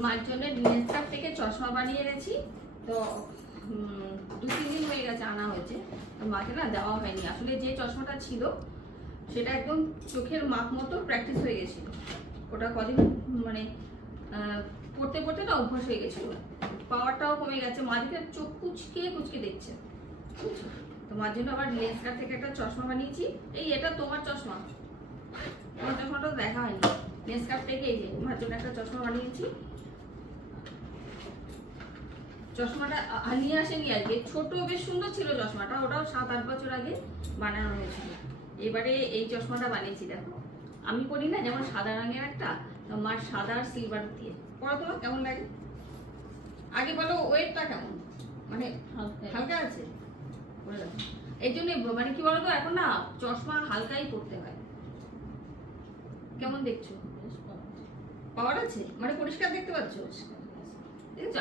মার জন্য লেন্সকার্ট থেকে চশমা বানিয়ে এনেছি। তো 2-3 দিন হয়ে গেছে আনা হয়েছে, তো মাকে না দেওয়া হয়নি। আসলে যে চশমাটা ছিল সেটা একদম চোখের মাপ মতো প্র্যাকটিস হয়ে গেছিল। ওটা কদিন মানে পড়তে পড়তে না অভ্যাস হয়ে গেছিল, পাওয়ারটাও কমে গেছে। মাঝে চোখ কুচকে কুচকে দেখছে, বুঝছো? তো মার জন্য আবার লেন্সকার্ট থেকে একটা চশমা বানিয়েছি। এই এটা তোমার চশমা, তোমার চশমাটা তো দেখা হয়নি। লেন্সকার্ট থেকে এই যে মার জন্য একটা চশমা বানিয়েছি। চশমাটা নিয়ে আসেনি আজকে, ছোট বেশ সুন্দর ছিল চশমাটা, ওটাও 7-8 বছর আগে বানানো হয়েছিল। এবারে এই চশমাটা বানিয়েছি, দেখো আমি পরি না, যেমন সাদা রঙের একটা, মার সাদা আর সিলভার দিয়ে। পড়ো তোমার কেমন লাগে আগে বলো, ওয়েটটা কেমন, মানে হালকা আছে? এই জন্য মানে কি বলতো, এখন না চশমা হালকাই পড়তে হয়। কেমন দেখছো? পাওয়ার আছে, মানে পরিষ্কার দেখতে পাচ্ছ?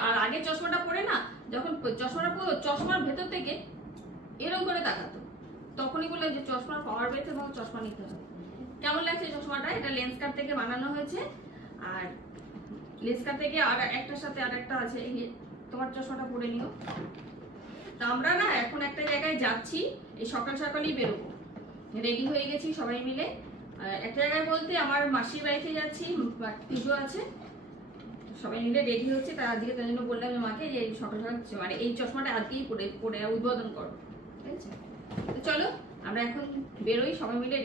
আর আগে চশমাটা পরে না, যখন চশমাটা পরো চশমার ভেতর থেকে এরকম করে তাকাতো, তখনই বললাম যে চশমার পাওয়ার বেড়েছে, তোমাকে চশমা নিতে হবে। কেমন লাগছে চশমাটা? এটা লেন্সকার্ট থেকে বানানো হয়েছে। আর লেন্সকার্ট থেকে আর একটার সাথে আর একটা আছে, তোমার চশমাটা পরে নিও। তা আমরা না এখন একটা জায়গায় যাচ্ছি, এই সকাল সকালই বেরোবো, রেডি হয়ে গেছি সবাই মিলে। একটা জায়গায় বলতে আমার মাসির বাড়িতে যাচ্ছি, পুজো আছে, সবাই মিলে রেডি হচ্ছে। তার আজকে তার জন্য বললাম মাকে যে সকাল সকাল মানে এই চশমাটা আজকেই পরে উদ্বোধন করো, ঠিক আছে? তো চলো আমরা এখন বেরোই সবাই মিলে।